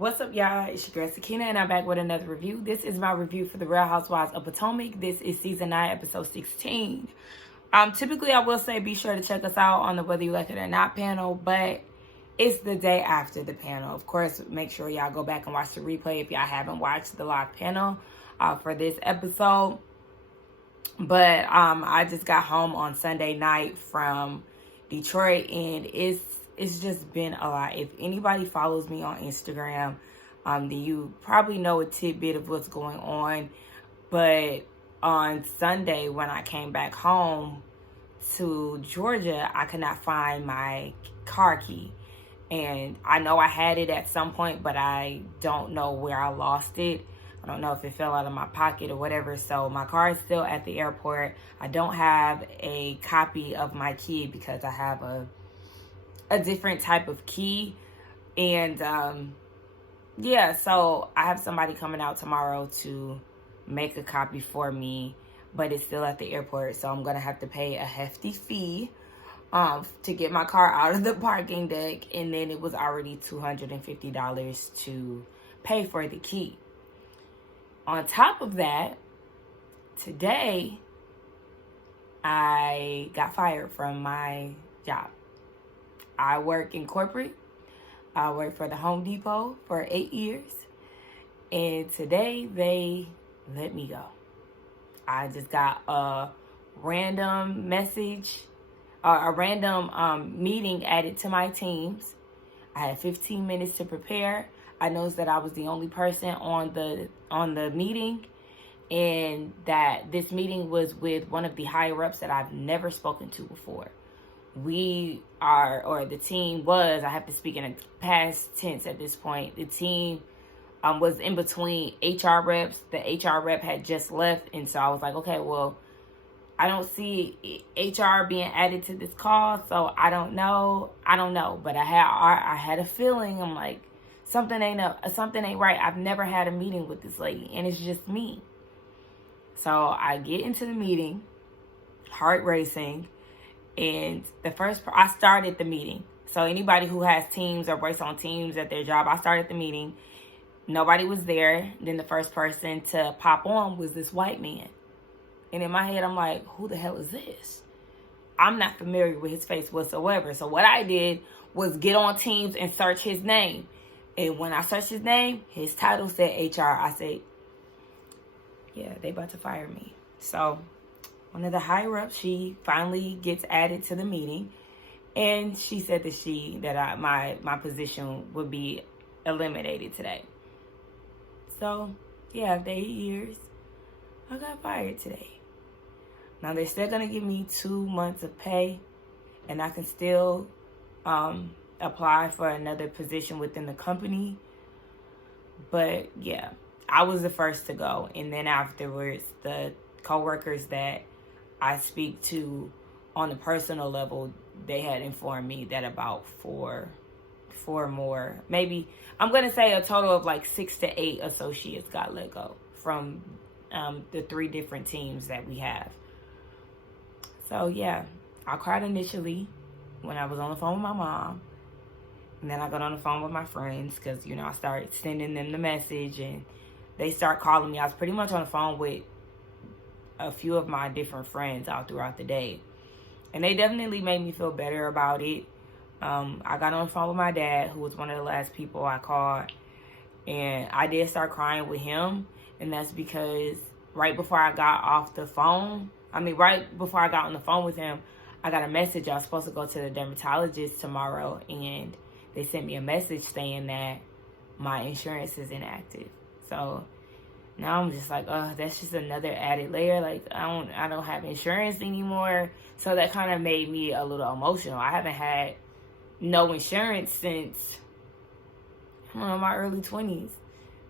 What's up, y'all? It's your girl Kiana, and I'm back with another review. This is my review for the Real Housewives of Potomac. This is season 9, episode 16. Typically, I will say be sure to check us out on the Whether You Like It or Not panel, but it's the day after the panel. Of course, make sure y'all go back and watch the replay if y'all haven't watched the live panel for this episode. But I just got home on Sunday night from Detroit, and it's just been a lot. If anybody follows me on Instagram, then you probably know a tidbit of what's going on. But on Sunday, when I came back home to Georgia, I could not find my car key. And I know I had it at some point, but I don't know where I lost it. I don't know if it fell out of my pocket or whatever. So my car is still at the airport. I don't have a copy of my key because I have a different type of key. And yeah, so I have somebody coming out tomorrow to make a copy for me, but it's still at the airport, so I'm gonna have to pay a hefty fee to get my car out of the parking deck, and then it was already $250 to pay for the key. On top of that, today I got fired from my job. I work in corporate. I worked for the Home Depot for 8 years. And today they let me go. I just got a random message, a random meeting added to my Teams. I had 15 minutes to prepare. I noticed that I was the only person on the meeting, and that this meeting was with one of the higher ups that I've never spoken to before. We are, or the team was, I have to speak in a past tense at this point. The team was in between HR reps. The HR rep had just left, and so I was like, okay, well, I don't see HR being added to this call, so I don't know. But I had a feeling. I'm like, something ain't right. I've never had a meeting with this lady, and it's just me. So I get into the meeting, heart racing. And I started the meeting. So anybody who has teams or works on teams at their job, I started the meeting. Nobody was there. Then the first person to pop on was this white man. And in my head, I'm like, who the hell is this? I'm not familiar with his face whatsoever. So what I did was get on Teams and search his name. And when I searched his name, his title said HR. I said, yeah, they about to fire me. So one of the higher ups, she finally gets added to the meeting, and she said that my position would be eliminated today. So yeah, after 8 years, I got fired today. Now they're still gonna give me 2 months of pay, and I can still apply for another position within the company. But yeah, I was the first to go, and then afterwards, the coworkers that I speak to on a personal level, they had informed me that about four more, maybe, I'm going to say a total of like 6 to 8 associates got let go from the 3 different teams that we have. So yeah, I cried initially when I was on the phone with my mom. And then I got on the phone with my friends because, I started sending them the message, and they start calling me. I was pretty much on the phone with a few of my different friends out throughout the day, and they definitely made me feel better about it. I got on the phone with my dad, who was one of the last people I called, and I did start crying with him. And that's because right before I got on the phone with him, I got a message. I was supposed to go to the dermatologist tomorrow, and they sent me a message saying that my insurance is inactive. So now I'm just like, oh, that's just another added layer. Like, I don't have insurance anymore. So that kind of made me a little emotional. I haven't had no insurance since, my early 20s.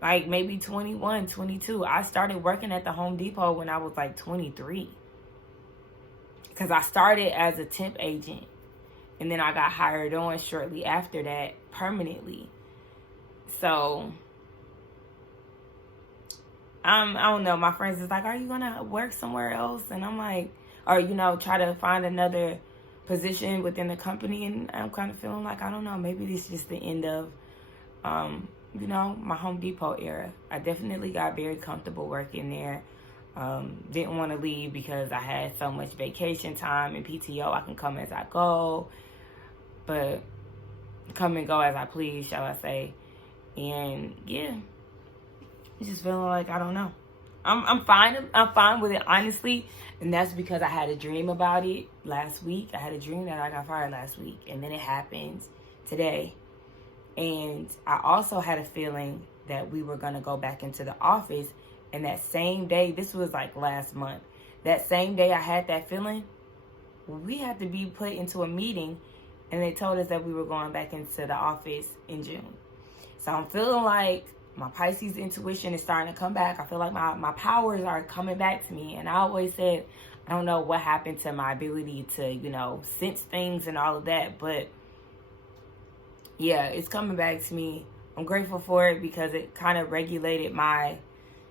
Like maybe 21, 22. I started working at the Home Depot when I was like 23. Because I started as a temp agent. And then I got hired on shortly after that permanently. So I don't know. My friends is like, are you going to work somewhere else? And I'm like, or, try to find another position within the company. And I'm kind of feeling like, I don't know, maybe this is just the end of you know, my Home Depot era. I definitely got very comfortable working there. Didn't want to leave because I had so much vacation time and PTO. I can come as I go, but come and go as I please, shall I say. And yeah, just feeling like, I don't know. I'm fine. I'm fine with it, honestly. And that's because I had a dream about it last week. I had a dream that I got fired last week, and then it happened today. And I also had a feeling that we were going to go back into the office. And that same day, this was like last month, that same day I had that feeling, we had to be put into a meeting, and they told us that we were going back into the office in June. So I'm feeling like my Pisces intuition is starting to come back. I feel like my powers are coming back to me. And I always said, I don't know what happened to my ability to, you know, sense things and all of that. But yeah, it's coming back to me. I'm grateful for it because it kind of regulated my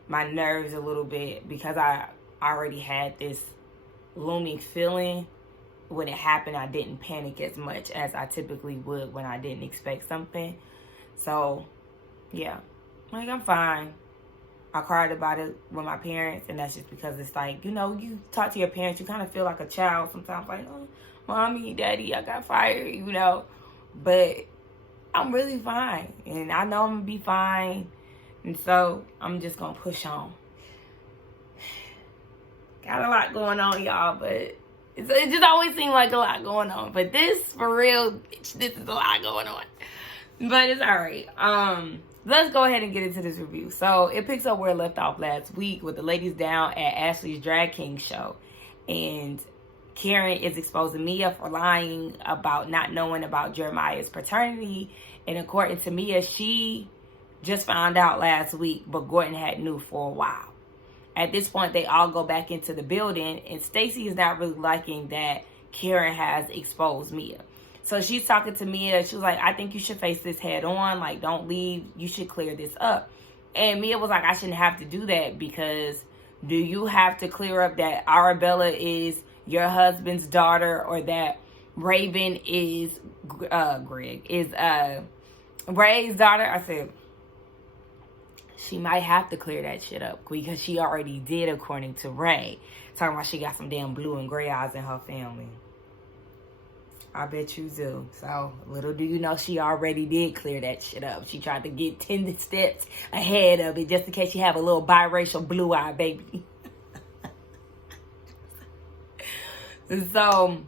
nerves a little bit, because I already had this looming feeling. When it happened, I didn't panic as much as I typically would when I didn't expect something. So yeah, like, I'm fine. I cried about it with my parents, and that's just because it's like, you know, you talk to your parents, you kind of feel like a child sometimes, like, oh, mommy, daddy, I got fired, you know. But I'm really fine, and I know I'm gonna be fine, and so I'm just gonna push on. Got a lot going on, y'all, but it just always seems like a lot going on. But this, for real, this is a lot going on. But it's all right. Let's go ahead and get into this review. So it picks up where it left off last week with the ladies down at Ashley's Drag King show. And Karen is exposing Mia for lying about not knowing about Jeremiah's paternity. And according to Mia, she just found out last week, but Gordon had knew for a while. At this point, they all go back into the building, and Stacy is not really liking that Karen has exposed Mia. So she's talking to Mia. She was like, I think you should face this head on. Like, don't leave. You should clear this up. And Mia was like, I shouldn't have to do that, because do you have to clear up that Arabella is your husband's daughter, or that Raven is Ray's daughter? I said, she might have to clear that shit up, because she already did, according to Ray. Talking about she got some damn blue and gray eyes in her family. I bet you do. So, little do you know, she already did clear that shit up. She tried to get 10 steps ahead of it, just in case she have a little biracial blue-eyed baby. So,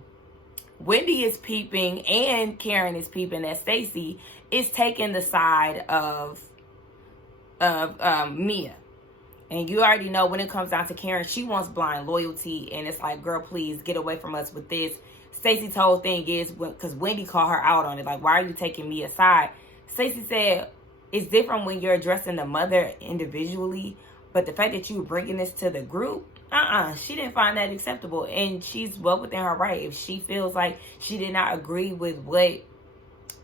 Wendy is peeping, and Karen is peeping, that Stacy is taking the side of Mia. And you already know, when it comes down to Karen, she wants blind loyalty, and it's like, girl, please get away from us with this. Stacey's whole thing is, because Wendy called her out on it, like, why are you taking me aside? Stacey said, it's different when you're addressing the mother individually, but the fact that you were bringing this to the group, she didn't find that acceptable. And she's well within her right. If she feels like she did not agree with what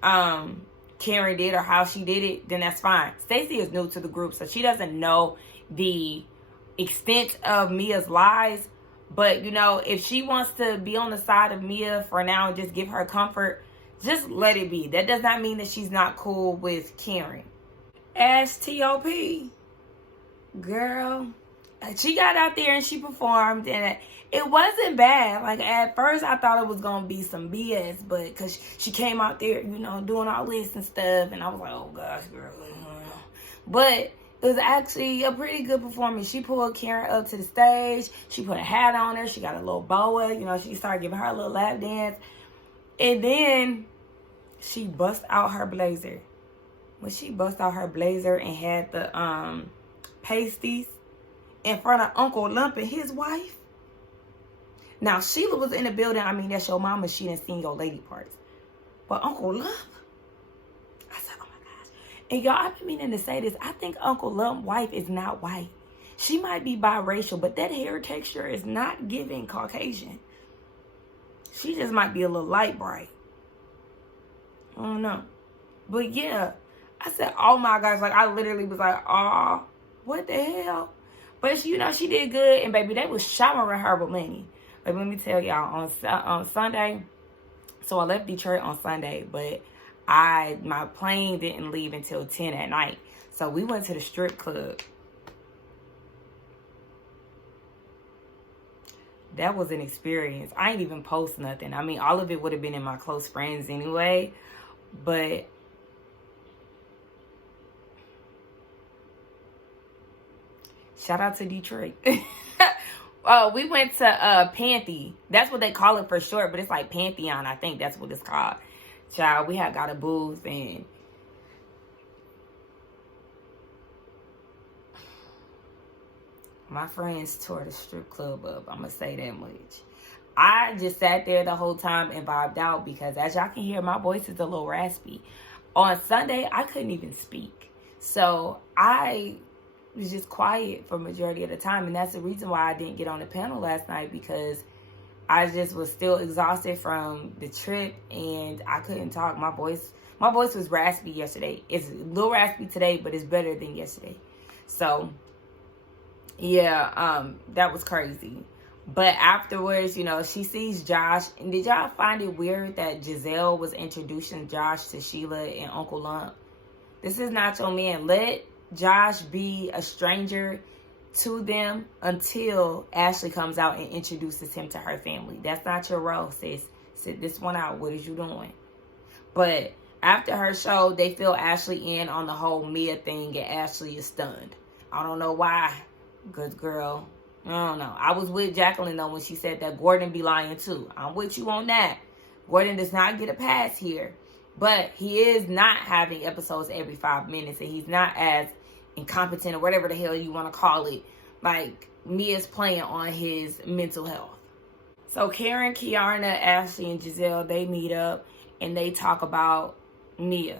Karen did or how she did it, then that's fine. Stacey is new to the group, so she doesn't know the extent of Mia's lies. But, you know, if she wants to be on the side of Mia for now and just give her comfort, just let it be. That does not mean that she's not cool with Karen. As T.O.P., girl, she got out there and she performed, and it wasn't bad. Like, at first I thought it was going to be some BS, but because she came out there, you know, doing all this and stuff, and I was like, oh gosh, girl. But it was actually a pretty good performance. She pulled Karen up to the stage. She put a hat on her. She got a little boa. You know, she started giving her a little lap dance. And then she bust out her blazer. When she bust out her blazer and had the pasties in front of Uncle Lump and his wife. Now, Sheila was in the building. I mean, that's your mama. She didn't sing your lady parts. But Uncle Lump, I said, oh my gosh. And y'all, I've been meaning to say this. I think Uncle Lump's wife is not white. She might be biracial, but that hair texture is not giving Caucasian. She just might be a little light bright. I don't know. But yeah, I said, oh my gosh. Like, I literally was like, oh, what the hell? But, you know, she did good. And, baby, they was showering her with money. But let me tell y'all, on Sunday, so I left Detroit on Sunday, but My plane didn't leave until 10 at night. So we went to the strip club. That was an experience. I ain't even post nothing. I mean, all of it would have been in my close friends anyway. But shout out to Detroit. We went to Panthy. That's what they call it for short, but it's like Pantheon. I think that's what it's called. Child, we had got a booth, and my friends tore the strip club up. I'm going to say that much. I just sat there the whole time and vibed out because, as y'all can hear, my voice is a little raspy. On Sunday, I couldn't even speak. So I was just quiet for majority of the time. And that's the reason why I didn't get on the panel last night, because I just was still exhausted from the trip and I couldn't talk. My voice was raspy yesterday. It's a little raspy today, but it's better than yesterday. So yeah, that was crazy. But afterwards, you know, she sees Josh. And did y'all find it weird that Giselle was introducing Josh to Sheila and Uncle Lump? This is not your man. Let Josh be a stranger to them until Ashley comes out and introduces him to her family. That's not your role, sis. Sit this one out. What is you doing? But after her show, they fill Ashley in on the whole Mia thing, and Ashley is stunned. I don't know why. Good girl. I don't know. I was with Jacqueline, though, when she said that Gordon be lying, too. I'm with you on that. Gordon does not get a pass here. But he is not having episodes every 5 minutes, and he's not as incompetent or whatever the hell you want to call it. Like, Mia's playing on his mental health. So Karen, Kiana, Ashley, and Giselle, they meet up, and they talk about Mia.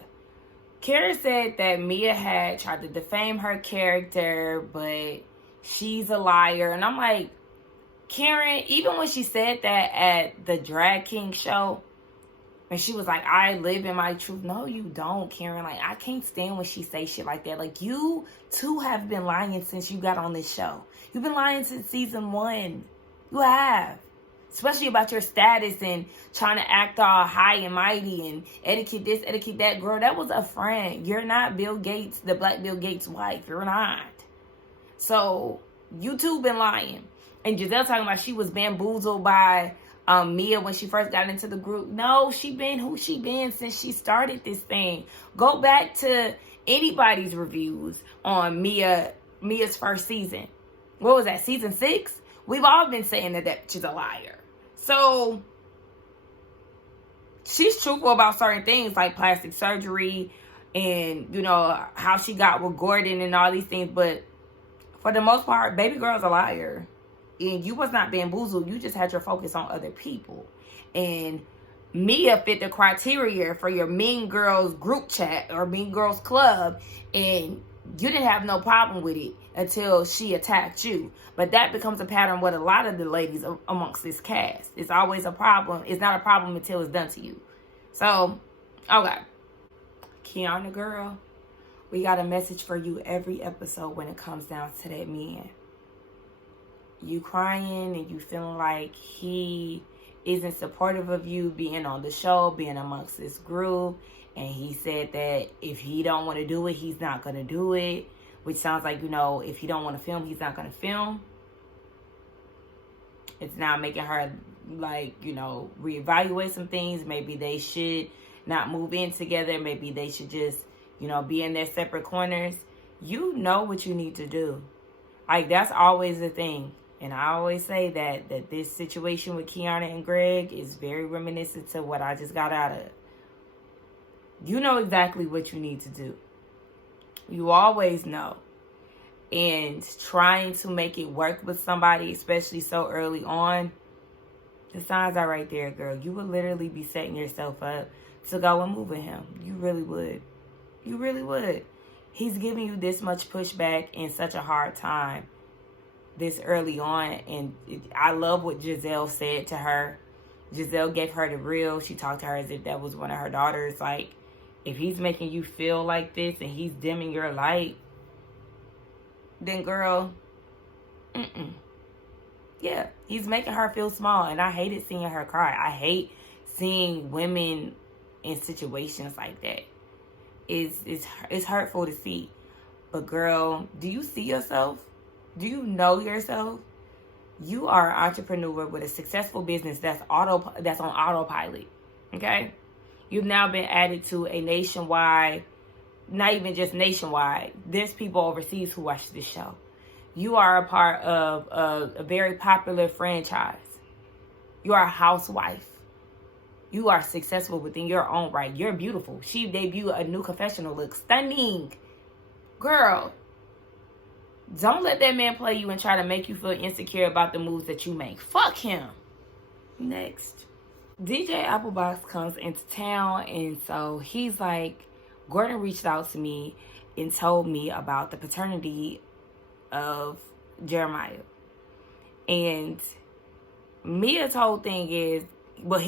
Karen said that Mia had tried to defame her character, but she's a liar. And I'm like, Karen, even when she said that at the Drag King show, and she was like, I live in my truth. No, you don't, Karen. Like, I can't stand when she say shit like that. Like, you, too, have been lying since you got on this show. You've been lying since season 1. You have. Especially about your status and trying to act all high and mighty and etiquette this, etiquette that. Girl, that was a friend. You're not Bill Gates, the Black Bill Gates' wife. You're not. So, you too been lying. And Giselle talking about she was bamboozled by Mia when she first got into the group. No, she been who she been since she started this thing. Go back to anybody's reviews on Mia's first season. What was that, season 6? We've all been saying that she's a liar. So, she's truthful about certain things like plastic surgery and, you know, how she got with Gordon and all these things. But for the most part, baby girl's a liar. And you was not bamboozled. You just had your focus on other people. And Mia fit the criteria for your Mean Girls group chat or Mean Girls club. And you didn't have no problem with it until she attacked you. But that becomes a pattern with a lot of the ladies amongst this cast. It's always a problem. It's not a problem until it's done to you. So, okay. Kiana, girl, we got a message for you every episode when it comes down to that man. You crying and you feeling like he isn't supportive of you being on the show, being amongst this group. And he said that if he don't want to do it, he's not going to do it. Which sounds like, you know, if he don't want to film, he's not going to film. It's now making her, like, you know, reevaluate some things. Maybe they should not move in together. Maybe they should just, you know, be in their separate corners. You know what you need to do. Like, that's always the thing. And I always say that this situation with Kiana and Greg is very reminiscent to what I just got out of. You know exactly what you need to do. You always know. And trying to make it work with somebody, especially so early on, the signs are right there, girl. You would literally be setting yourself up to go and move with him. You really would. You really would. He's giving you this much pushback in such a hard time this early on. And I love what Giselle said to her. Giselle gave her the real. She talked to her as if that was one of her daughters. Like, if he's making you feel like this and he's dimming your light, then girl, yeah, he's making her feel small. And I hated seeing her cry. I hate seeing women in situations like that. It's hurtful to see. But girl, do you see yourself? Do you know yourself? You are an entrepreneur with a successful business that's on autopilot. Okay? You've now been added to a nationwide, not even just nationwide. There's people overseas who watch this show. You are a part of a very popular franchise. You are a housewife. You are successful within your own right. You're beautiful. She debuted a new confessional look. Stunning. Girl, don't let that man play you and try to make you feel insecure about the moves that you make. Fuck him. Next. DJ Applebox comes into town, and so he's like, Gordon reached out to me and told me about the paternity of Jeremiah. And Mia's whole thing is, well,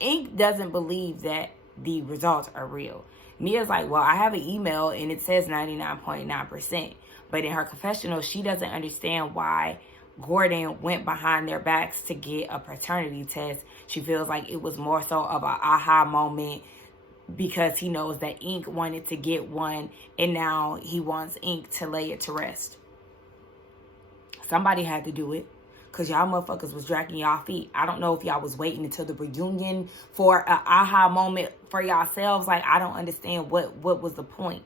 Ink doesn't believe that the results are real. Mia's like, well, I have an email and it says 99.9%. But in her confessional, she doesn't understand why Gordon went behind their backs to get a paternity test. She feels like it was more so of an aha moment because he knows that Ink wanted to get one and now he wants Ink to lay it to rest. Somebody had to do it. Because y'all motherfuckers was dragging y'all feet. I don't know if y'all was waiting until the reunion for an aha moment for yourselves. Like, I don't understand what was the point.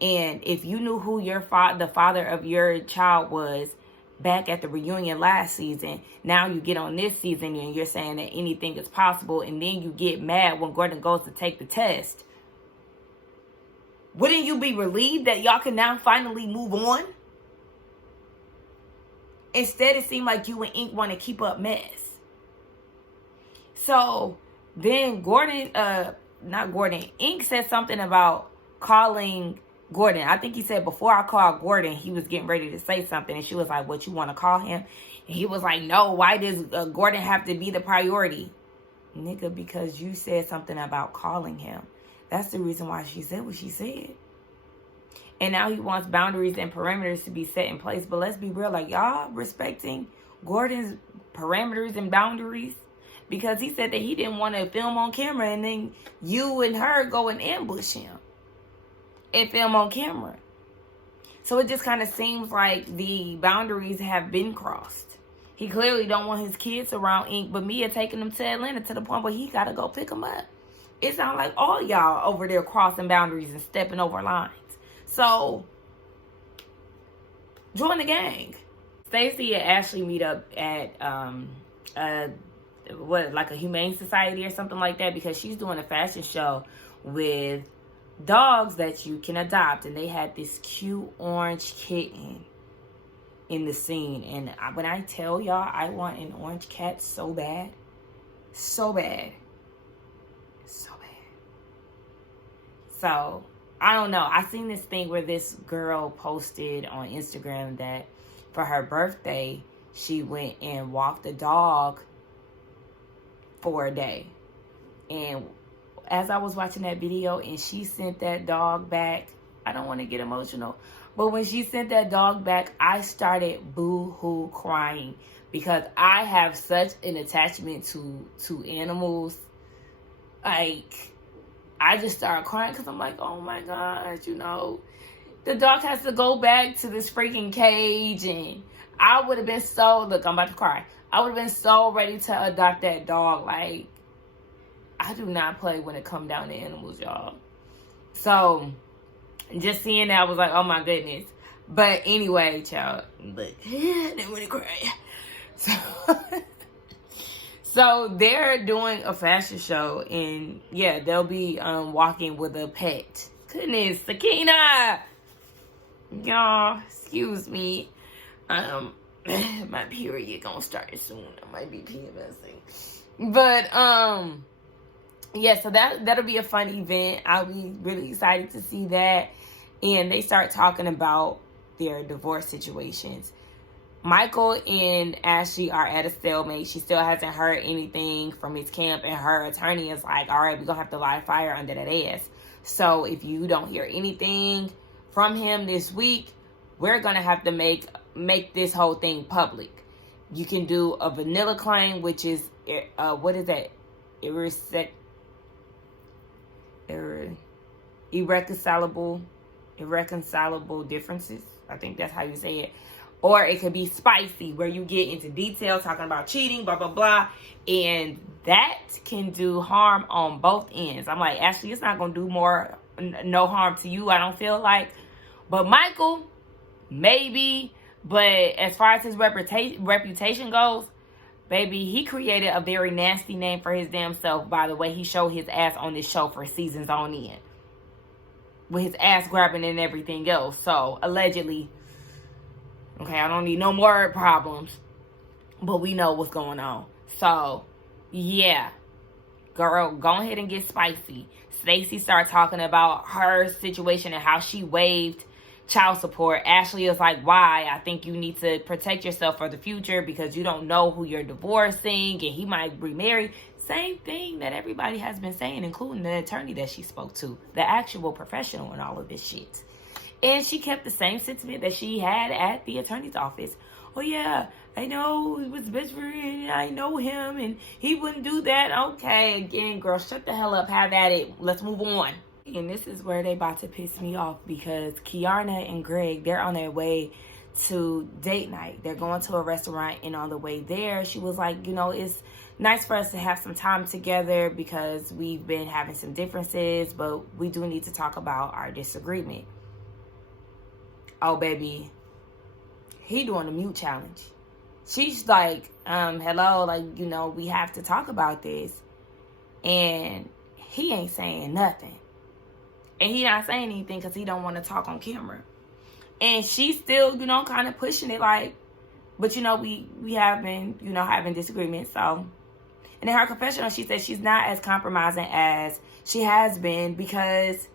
And if you knew who the father of your child was back at the reunion last season, now you get on this season and you're saying that anything is possible. And then you get mad when Gordon goes to take the test. Wouldn't you be relieved that y'all can now finally move on? Instead, it seemed like you and Ink want to keep up mess. So then Ink said something about calling Gordon. I think he said before I called Gordon, he was getting ready to say something. And she was like, what, you want to call him? And he was like, no, why does Gordon have to be the priority? Nigga, because you said something about calling him. That's the reason why she said what she said. And now he wants boundaries and parameters to be set in place. But let's be real, like, y'all respecting Gordon's parameters and boundaries? Because he said that he didn't want to film on camera and then you and her go and ambush him and film on camera. So it just kind of seems like the boundaries have been crossed. He clearly don't want his kids around Ink, but Mia taking them to Atlanta to the point where he got to go pick them up. It sounds like all y'all over there crossing boundaries and stepping over lines. So, join the gang. Stacey and Ashley meet up at like a humane society or something like that, because she's doing a fashion show with dogs that you can adopt, and they had this cute orange kitten in the scene. And when I tell y'all, I want an orange cat so bad, so bad, so bad. So I don't know. I seen this thing where this girl posted on Instagram that for her birthday, she went and walked the dog for a day. And as I was watching that video and she sent that dog back, I don't want to get emotional, but when she sent that dog back, I started boo-hoo crying because I have such an attachment to animals. Like, I just started crying because I'm like, oh my gosh, you know, the dog has to go back to this freaking cage. And I would have been so, look, I'm about to cry. I would have been so ready to adopt that dog. Like, I do not play when it comes down to animals, y'all. So, just seeing that, I was like, oh my goodness. But anyway, child, look, I didn't want to cry. So they're doing a fashion show, and yeah, they'll be walking with a pet. Goodness, Sakina! Y'all, excuse me. My period gonna start soon. I might be PMSing. But, yeah, so that'll be a fun event. I'll be really excited to see that. And they start talking about their divorce situations. Michael and Ashley are at a stalemate. She still hasn't heard anything from his camp, and her attorney is like, all right, we're going to have to light a fire under that ass. So if you don't hear anything from him this week, we're going to have to make this whole thing public. You can do a vanilla claim, which is, what is that? irreconcilable differences. I think that's how you say it. Or it could be spicy, where you get into detail talking about cheating, blah, blah, blah. And that can do harm on both ends. I'm like, Ashley, it's not going to do no harm to you, I don't feel like. But Michael, maybe. But as far as his reputation goes, baby, he created a very nasty name for his damn self by the way he showed his ass on this show for seasons on end. With his ass grabbing and everything else. So, allegedly, okay, I don't need no more problems. But we know what's going on. So, yeah. Girl, go ahead and get spicy. Stacey started talking about her situation and how she waived child support. Ashley is like, why? I think you need to protect yourself for the future because you don't know who you're divorcing and he might remarry. Same thing that everybody has been saying, including the attorney that she spoke to, the actual professional in all of this shit. And she kept the same sentiment that she had at the attorney's office. Oh yeah, I know he was best friend, I know him, and he wouldn't do that. Okay, again, girl, shut the hell up, have at it. Let's move on. And this is where they about to piss me off because Kiana and Greg, they're on their way to date night. They're going to a restaurant, and on the way there, she was like, you know, it's nice for us to have some time together because we've been having some differences, but we do need to talk about our disagreement. Oh, baby, he doing the mute challenge. She's like, hello, like, you know, we have to talk about this. And he ain't saying nothing. And he not saying anything because he don't want to talk on camera. And she's still, you know, kind of pushing it like, but, you know, we have been, you know, having disagreements. So, and in her confessional, she said she's not as compromising as she has been because,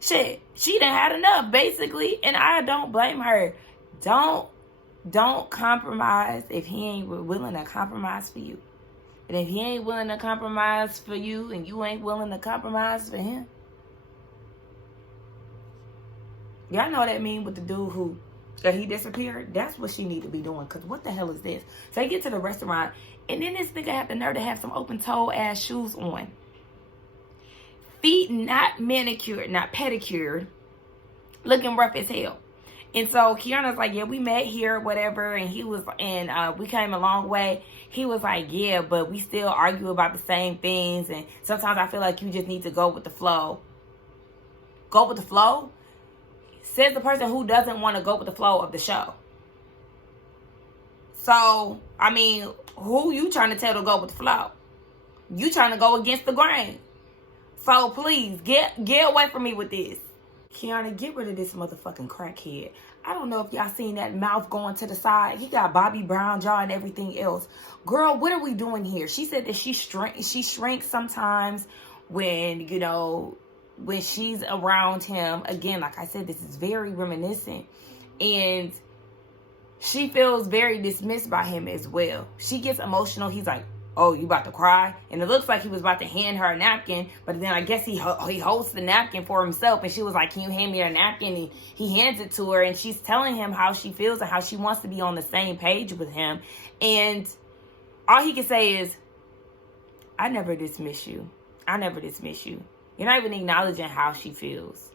shit, she done had enough, basically. And I don't blame her. Don't compromise if he ain't willing to compromise for you. And if he ain't willing to compromise for you and you ain't willing to compromise for him. Y'all know what that mean with the dude who, that he disappeared? That's what she need to be doing. Because what the hell is this? So they get to the restaurant. And then this nigga have the nerve to have some open-toe ass shoes on. Feet not manicured, not pedicured. Looking rough as hell. And so Kiana's like, yeah, we met here, whatever. And he was, and we came a long way. He was like, yeah, but we still argue about the same things. And sometimes I feel like you just need to go with the flow. Go with the flow? Says the person who doesn't want to go with the flow of the show. So, I mean, who you trying to tell to go with the flow? You trying to go against the grain. So please, get away from me with this. Kiana, get rid of this motherfucking crackhead. I don't know if y'all seen that mouth going to the side. He got Bobby Brown jaw and everything else. Girl, what are we doing here? She said that she shrinks sometimes when, you know, when she's around him. Again, like I said, this is very reminiscent. And she feels very dismissed by him as well. She gets emotional. He's like, oh, you about to cry? And it looks like he was about to hand her a napkin, but then I guess he holds the napkin for himself, and she was like, can you hand me a napkin? And he hands it to her, and she's telling him how she feels and how she wants to be on the same page with him. And all he can say is, I never dismiss you. I never dismiss you. You're not even acknowledging how she feels.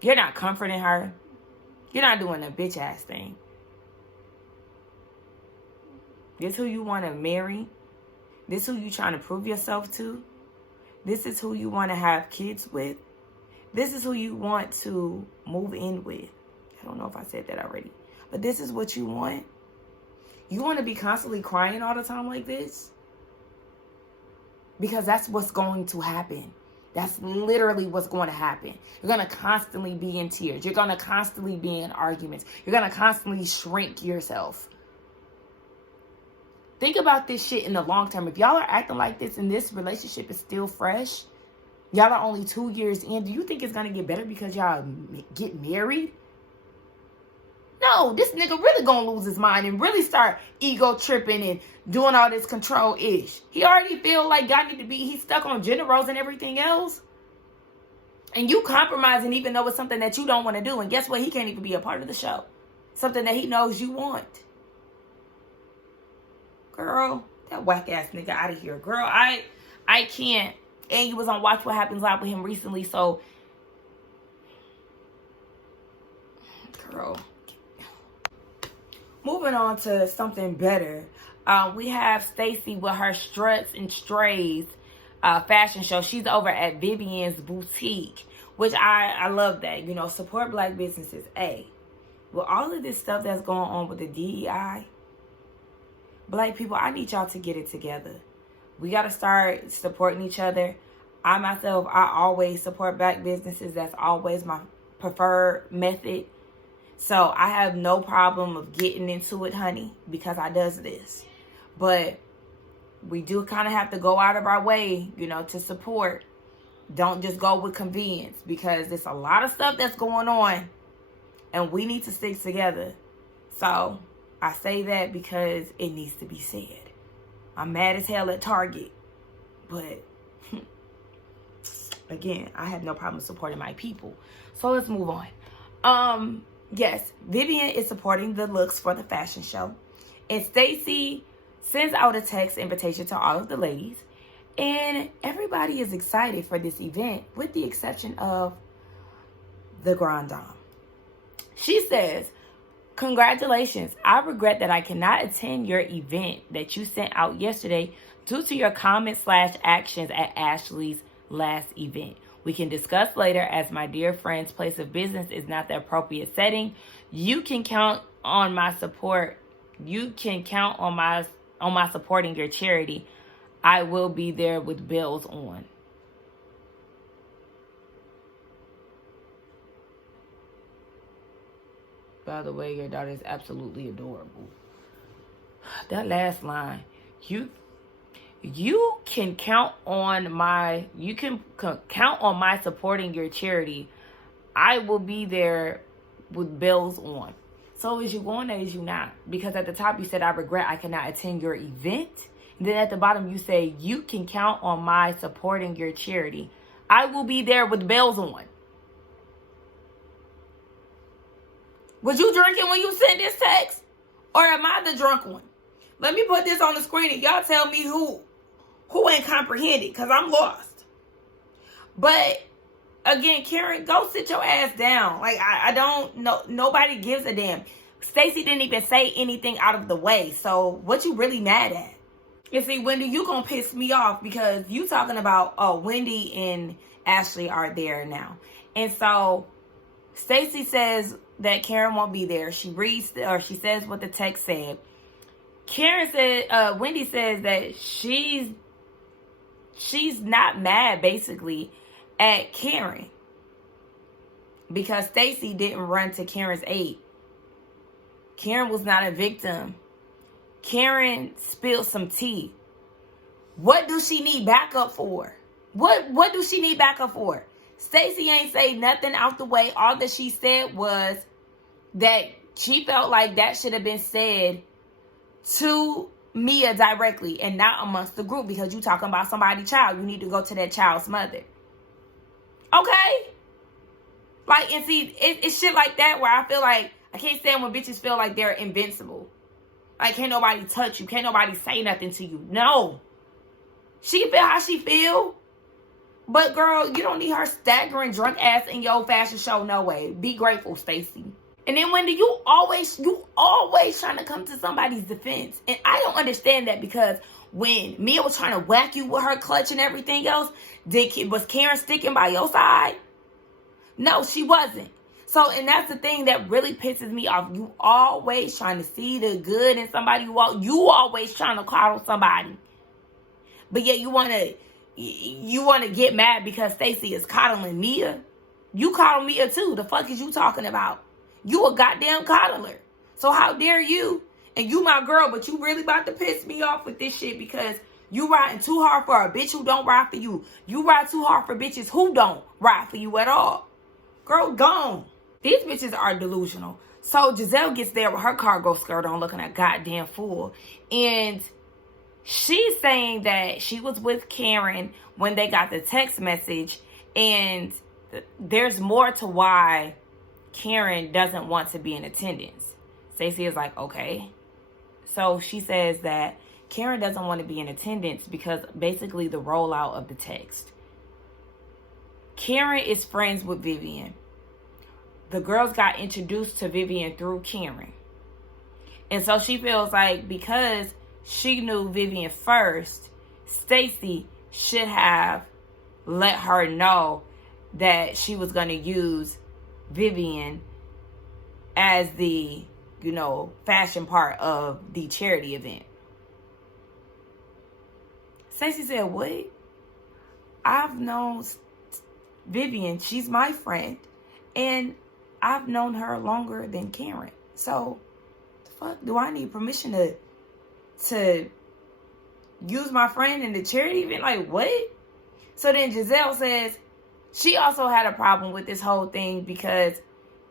You're not comforting her. You're not doing a bitch ass thing. This who you want to marry? This who you trying to prove yourself to? This is who you want to have kids with? This is who you want to move in with? I don't know if I said that already. But this is what you want? You want to be constantly crying all the time like this? Because that's what's going to happen. That's literally what's going to happen. You're going to constantly be in tears. You're going to constantly be in arguments. You're going to constantly shrink yourself. Think about this shit in the long term. If y'all are acting like this and this relationship is still fresh, y'all are only 2 years in, do you think it's going to get better because y'all get married? No, this nigga really going to lose his mind and really start ego tripping and doing all this control-ish. He already feel like God need to be, he's stuck on gender roles and everything else. And you compromising even though it's something that you don't want to do. And guess what? He can't even be a part of the show. Something that he knows you want. Girl, that whack ass nigga out of here. Girl, I can't And you was on Watch What Happens Live with him recently. So, girl. Moving on to something better. We have Stacey with her Struts and Strays fashion show. She's over at Vivian's Boutique, which I love that. You know, support black businesses. A, with all of this stuff that's going on with the DEI, black people, I need y'all to get it together. We got to start supporting each other. I myself, I always support black businesses. That's always my preferred method. So I have no problem of getting into it, honey, because I does this. But we do kind of have to go out of our way, you know, to support. Don't just go with convenience, because there's a lot of stuff that's going on and we need to stick together. So I say that because it needs to be said. I'm mad as hell at Target, but again, I have no problem supporting my people. So let's move on. Yes, Vivian is supporting the looks for the fashion show. And Stacey sends out a text invitation to all of the ladies. And everybody is excited for this event, with the exception of the Grand Dame. She says, "Congratulations. I regret that I cannot attend your event that you sent out yesterday due to your comments/actions at Ashley's last event. We can discuss later, as my dear friend's place of business is not the appropriate setting. You can count on my support. You can count on my supporting your charity. I will be there with bells on." By the way, your daughter is absolutely adorable. That last line, you can count on my supporting your charity. I will be there with bells on. So is you going or is you not? Because at the top you said, "I regret I cannot attend your event." And then at the bottom you say, "You can count on my supporting your charity. I will be there with bells on." Was you drinking when you sent this text? Or am I the drunk one? Let me put this on the screen and y'all tell me who ain't comprehended, because I'm lost. But again, Karen, go sit your ass down. Like, I don't know. Nobody gives a damn. Stacey didn't even say anything out of the way. So what you really mad at? You see, Wendy, you gonna piss me off because you talking about, oh, Wendy and Ashley are there now. And so Stacey says that Karen won't be there. She says what the text said. Wendy says that she's not mad, basically, at Karen, because Stacey didn't run to Karen's aid. Karen was not a victim. Karen spilled some tea. What does she need backup for? What do she need backup for? Stacey ain't say nothing out the way. All that she said was that she felt like that should have been said to Mia directly and not amongst the group, because you talking about somebody's child. You need to go to that child's mother. Okay? Like, and see, it's shit like that where I feel like I can't stand when bitches feel like they're invincible. Like, can't nobody touch you. Can't nobody say nothing to you. No. She feel how she feel. But, girl, you don't need her staggering drunk ass in your fashion show. No way. Be grateful, Stacey. And then, Wendy, you always trying to come to somebody's defense. And I don't understand that, because when Mia was trying to whack you with her clutch and everything else, was Karen sticking by your side? No, she wasn't. So, and that's the thing that really pisses me off. You always trying to see the good in somebody. You always trying to coddle somebody. But yet you want to get mad because Stacey is coddling Mia. You coddle Mia too. The fuck is you talking about? You a goddamn coddler. So how dare you? And you my girl, but you really about to piss me off with this shit, because you riding too hard for a bitch who don't ride for you. You ride too hard for bitches who don't ride for you at all. Girl, gone. These bitches are delusional. So Giselle gets there with her cargo skirt on, looking a goddamn fool. And she's saying that she was with Karen when they got the text message. And there's more to why Karen doesn't want to be in attendance. Stacey is like, okay. So she says that Karen doesn't want to be in attendance because basically the rollout of the text. Karen is friends with Vivian. The girls got introduced to Vivian through Karen. And so she feels like because she knew Vivian first, Stacey should have let her know that she was going to use Vivian as the, fashion part of the charity event. Stacey said, what? I've known Vivian. She's my friend. And I've known her longer than Karen. So, the fuck do I need permission to use my friend in the charity event? Like, what? So then Giselle says she also had a problem with this whole thing because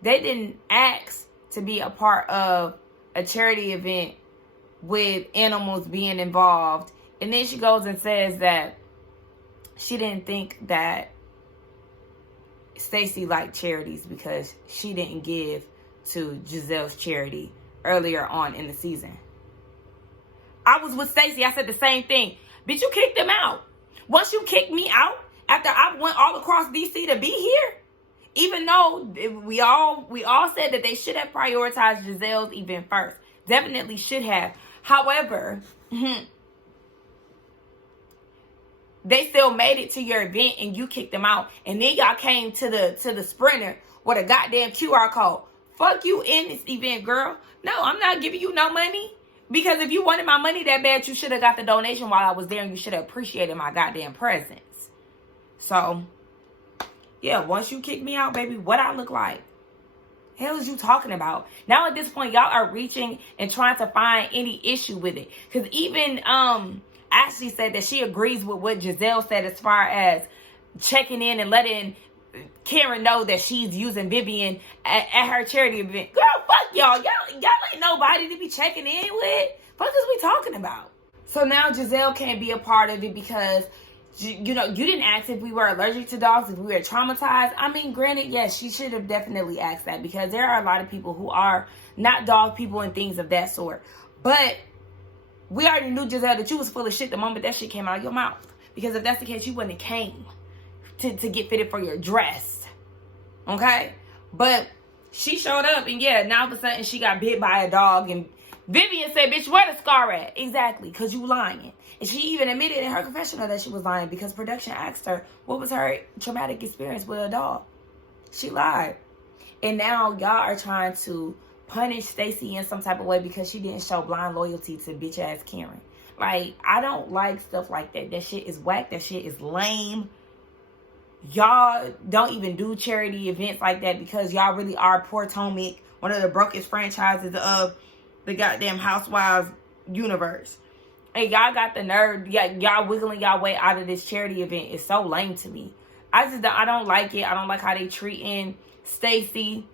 they didn't ask to be a part of a charity event with animals being involved. And then she goes and says that she didn't think that Stacey liked charities because she didn't give to Giselle's charity earlier on in the season. I was with Stacey. I said the same thing. Bitch, you kicked them out. Once you kicked me out, after I went all across DC to be here, even though we all said that they should have prioritized Giselle's event first. Definitely should have. However, they still made it to your event and you kicked them out. And then y'all came to the sprinter with a goddamn QR code. Fuck you in this event, girl. No, I'm not giving you no money. Because if you wanted my money that bad, you should have got the donation while I was there and you should have appreciated my goddamn presence. So, yeah, once you kick me out, baby, what I look like? Hell is you talking about? Now at this point, y'all are reaching and trying to find any issue with it. Because even Ashley said that she agrees with what Giselle said as far as checking in and letting Karen know that she's using Vivian at her charity event. Girl, fuck y'all. Y'all ain't nobody to be checking in with. Fuck is we talking about? So now Giselle can't be a part of it because, you didn't ask if we were allergic to dogs, if we were traumatized. I mean, granted, yes, she should have definitely asked that because there are a lot of people who are not dog people and things of that sort. But we already knew, Giselle, that you was full of shit the moment that shit came out of your mouth. Because if that's the case, you wouldn't have came to get fitted for your dress. Okay? But she showed up and yeah, now all of a sudden she got bit by a dog and Vivian said, bitch, where the scar at? Exactly, because you lying. And she even admitted in her confessional that she was lying because production asked her what was her traumatic experience with a dog. She lied. And now y'all are trying to punish Stacey in some type of way because she didn't show blind loyalty to bitch ass Karen. Like, I don't like stuff like that. That shit is whack. That shit is lame. Y'all don't even do charity events like that because y'all really are Potomac, one of the brokest franchises of the goddamn Housewives universe. And y'all got the nerve, y'all wiggling y'all way out of this charity event. It's so lame to me. I don't like it. I don't like how they treating Stacey.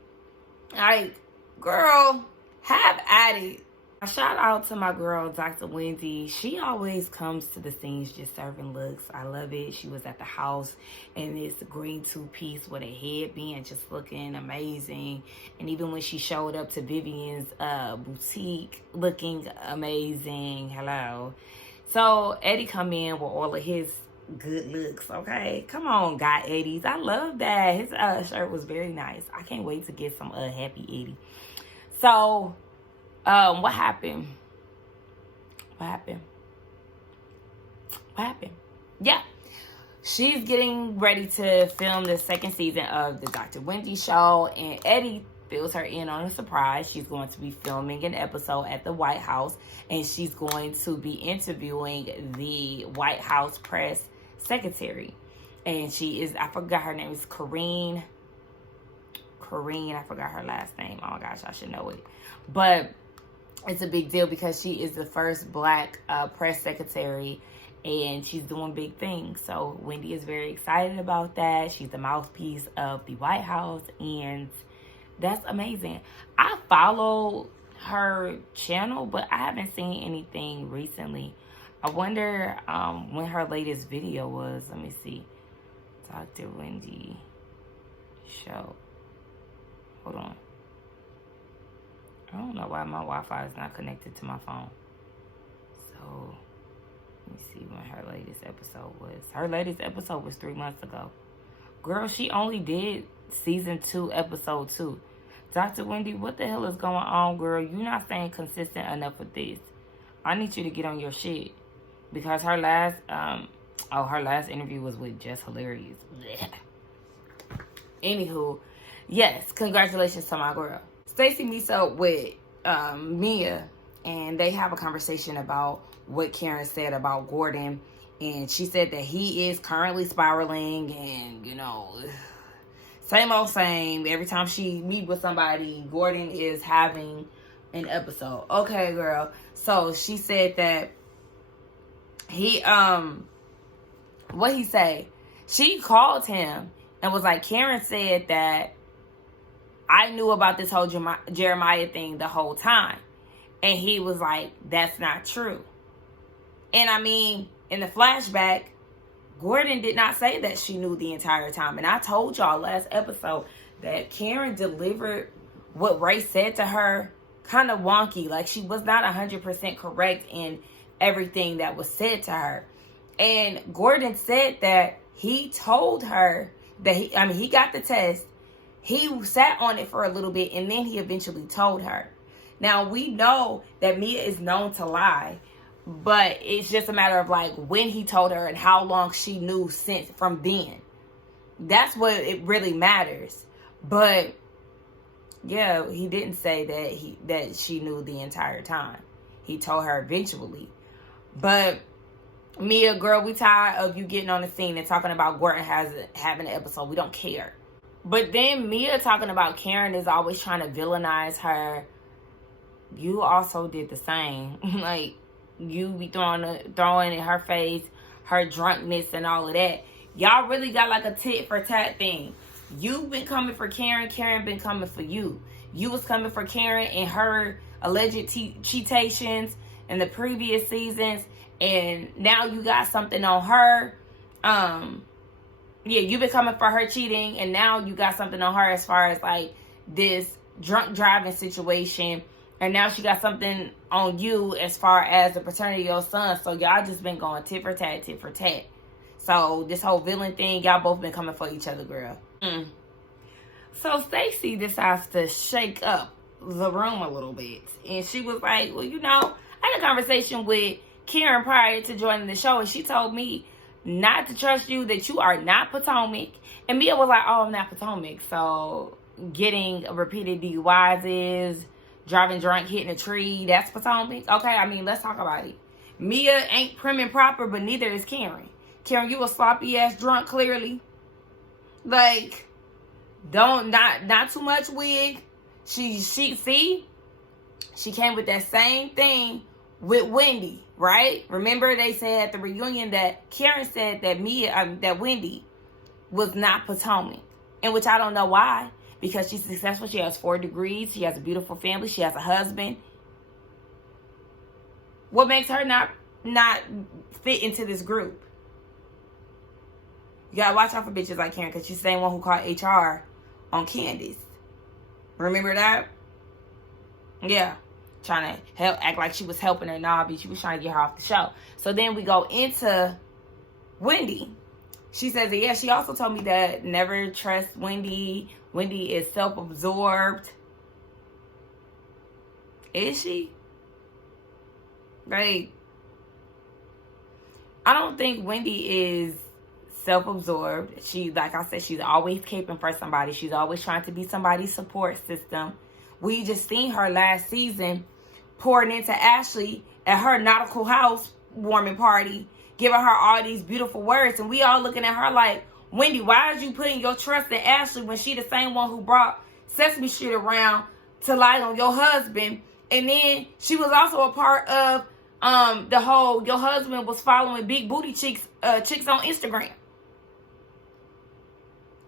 Like, girl, have at it. A shout out to my girl, Dr. Wendy. She always comes to the scenes just serving looks. I love it. She was at the house in this green two-piece with a headband just looking amazing. And even when she showed up to Vivian's boutique, looking amazing. Hello. So Eddie come in with all of his good looks, okay? Come on, God Eddie's. I love that. His shirt was very nice. I can't wait to get some Happy Eddie. So, what happened? Yeah. She's getting ready to film the second season of the Dr. Wendy show, and Eddie fills her in on a surprise. She's going to be filming an episode at the White House, and she's going to be interviewing the White House press secretary. And she is, I forgot her name, is Corrine, I forgot her last name. Oh my gosh, I should know it. But it's a big deal because she is the first black press secretary and she's doing big things. So Wendy is very excited about that. She's the mouthpiece of the White House and that's amazing. I follow her channel, but I haven't seen anything recently. I wonder when her latest video was. Let me see. Dr. Wendy show. Hold on. I don't know why my Wi-Fi is not connected to my phone. So see when her latest episode was. Her latest episode was 3 months ago. Girl, she only did season 2, episode 2. Dr. Wendy, what the hell is going on, girl? You're not staying consistent enough with this. I need you to get on your shit. Because her last, her last interview was with Just Hilarious. Blech. Anywho, yes, congratulations to my girl. Stacey meets up with Mia, and they have a conversation about what Karen said about Gordon. And she said that he is currently spiraling and, you know, same old same. Every time she meet with somebody, Gordon is having an episode. Okay, girl. So she said that he, what he say? She called him and was like, Karen said that I knew about this whole Jeremiah thing the whole time. And he was like, that's not true. And I mean, in the flashback, Gordon did not say that she knew the entire time. And I told y'all last episode that Karen delivered what Ray said to her kind of wonky. Like, she was not 100% correct in everything that was said to her. And Gordon said that he told her that he got the test. He sat on it for a little bit, and then he eventually told her. Now, we know that Mia is known to lie, but it's just a matter of, like, when he told her and how long she knew since from then. That's what it really matters. But, yeah, he didn't say that she knew the entire time. He told her eventually. But, Mia, girl, we tired of you getting on the scene and talking about Gordon having an episode. We don't care. But then Mia talking about Karen is always trying to villainize her. You also did the same. Like, you be throwing in her face, her drunkenness and all of that. Y'all really got like a tit for tat thing. You've been coming for Karen. Karen been coming for you. You was coming for Karen and her alleged cheatations in the previous seasons. And now you got something on her. Yeah, you've been coming for her cheating, and now you got something on her as far as, like, this drunk driving situation. And now she got something on you as far as the paternity of your son. So y'all just been going tit for tat, tit for tat. So this whole villain thing, y'all both been coming for each other, girl. So Stacey decides to shake up the room a little bit. And she was like, well, you know, I had a conversation with Karen prior to joining the show, and she told me not to trust you, that you are not Potomac. And Mia was like, oh, I'm not Potomac. So getting repeated DUIs is, driving drunk, hitting a tree, that's Potomac. Okay, I mean, let's talk about it. Mia ain't prim and proper, but neither is Karen. Karen, you a sloppy ass drunk, clearly. Like, not too much wig. She came with that same thing with Wendy, right? Remember they said at the reunion that Karen said that that Wendy was not Potomac, in which I don't know why, because she's successful. She has 4 degrees. She has a beautiful family. She has a husband. What makes her not fit into this group? You gotta watch out for bitches like Karen, because she's the same one who called HR on Candace. Remember that? Yeah. Trying to act like she was helping her. Nah, bitch, she was trying to get her off the show. So then we go into Wendy. She says that, yeah, she also told me that never trust Wendy. Wendy is self-absorbed. Is she? Right. I don't think Wendy is self-absorbed. She, like I said, she's always caping for somebody. She's always trying to be somebody's support system. We just seen her last season pouring into Ashley at her nautical house warming party, giving her all these beautiful words. And we all looking at her like, Wendy, why are you putting your trust in Ashley when she the same one who brought Sesame Street around to lie on your husband? And then she was also a part of the whole, your husband was following big booty chicks on Instagram.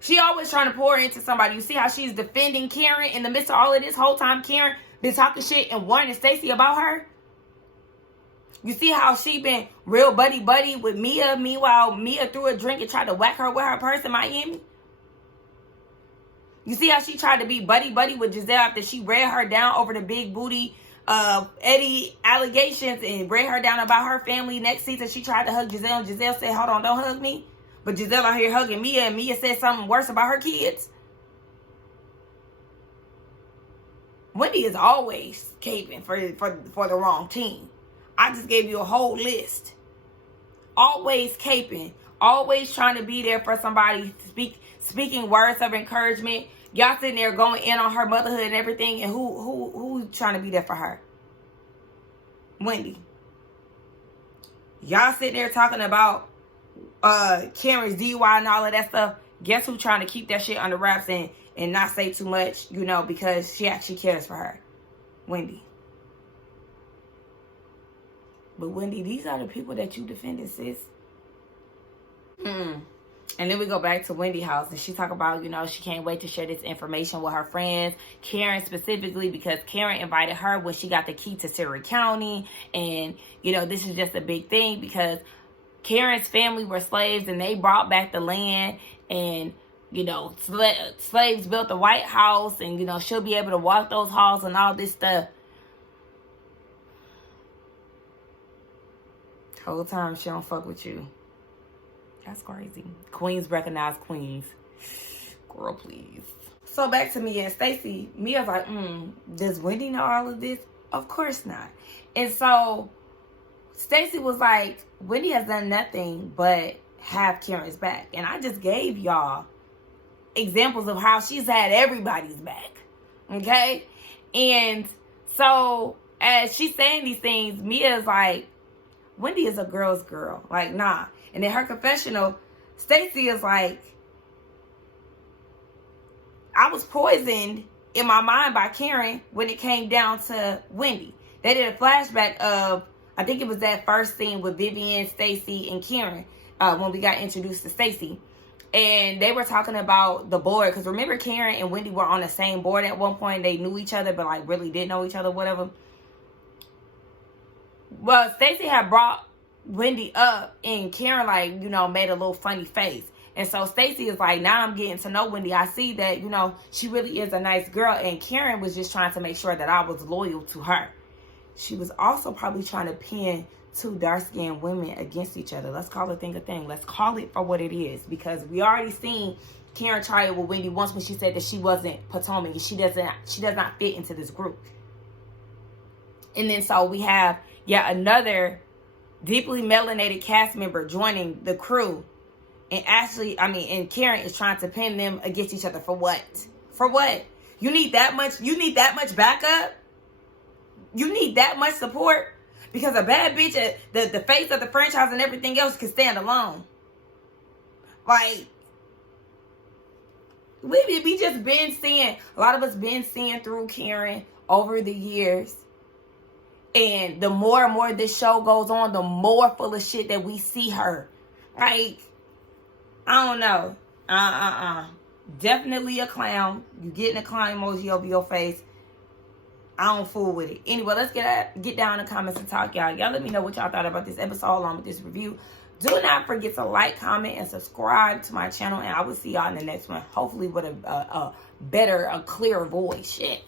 She always trying to pour into somebody. You see how she's defending Karen in the midst of all of this whole time. Karen been talking shit and warning Stacey about her. You see how she been real buddy with Mia. Meanwhile, Mia threw a drink and tried to whack her with her purse in Miami. You see how she tried to be buddy with Giselle after she read her down over the big booty Eddie allegations and bring her down about her family. Next season, she tried to hug Giselle, and Giselle said, hold on, don't hug me. But Giselle out here hugging Mia, and Mia said something worse about her kids. Wendy is always caping for the wrong team. I just gave you a whole list. Always caping. Always trying to be there for somebody, speaking words of encouragement. Y'all sitting there going in on her motherhood and everything, and who's trying to be there for her? Wendy. Y'all sitting there talking about Karen's DUI and all of that stuff. Guess who's trying to keep that shit under wraps and not say too much, you know, because she actually cares for her? Wendy. But Wendy, these are the people that you defended, sis. And then we go back to Wendy house, and she talk about, you know, she can't wait to share this information with her friends. Karen specifically, because Karen invited her when she got the key to Surrey County. And, you know, this is just a big thing because Karen's family were slaves, and they brought back the land, and, you know, slaves built the White House, and, you know, she'll be able to walk those halls and all this stuff. Whole time she don't fuck with you. That's crazy. Queens recognize queens. Girl, please. So back to Mia and Stacey. Mia's like, does Wendy know all of this? Of course not. And so Stacey was like, Wendy has done nothing but have Karen's back. And I just gave y'all examples of how she's had everybody's back. Okay? And so as she's saying these things, Mia's like, Wendy is a girl's girl. Like, nah. And in her confessional, Stacey is like, I was poisoned in my mind by Karen when it came down to Wendy. They did a flashback of, I think it was that first scene with Vivian, Stacey, and Karen when we got introduced to Stacey. And they were talking about the board. Because remember, Karen and Wendy were on the same board at one point. They knew each other, but like really didn't know each other, whatever. Well, Stacey had brought Wendy up, and Karen, like, you know, made a little funny face. And so Stacey is like, now I'm getting to know Wendy. I see that, you know, she really is a nice girl. And Karen was just trying to make sure that I was loyal to her. She was also probably trying to pin two dark-skinned women against each other. Let's call a thing a thing. Let's call it for what it is. Because we already seen Karen try it with Wendy once when she said that she wasn't Potomac. And she does not fit into this group. And then so we have yet another deeply melanated cast member joining the crew. And and Karen is trying to pin them against each other for what? For what? You need that much backup? You need that much support? Because a bad bitch, the face of the franchise and everything else can stand alone. Like, we just been seeing, a lot of us been seeing through Karen over the years. And the more and more this show goes on, the more full of shit that we see her. Like, I don't know. Definitely a clown. You getting a clown emoji over your face. I don't fool with it. Anyway, let's get down in the comments and talk, y'all. Y'all let me know what y'all thought about this episode along with this review. Do not forget to like, comment, and subscribe to my channel. And I will see y'all in the next one. Hopefully with a better, a clearer voice. Shit.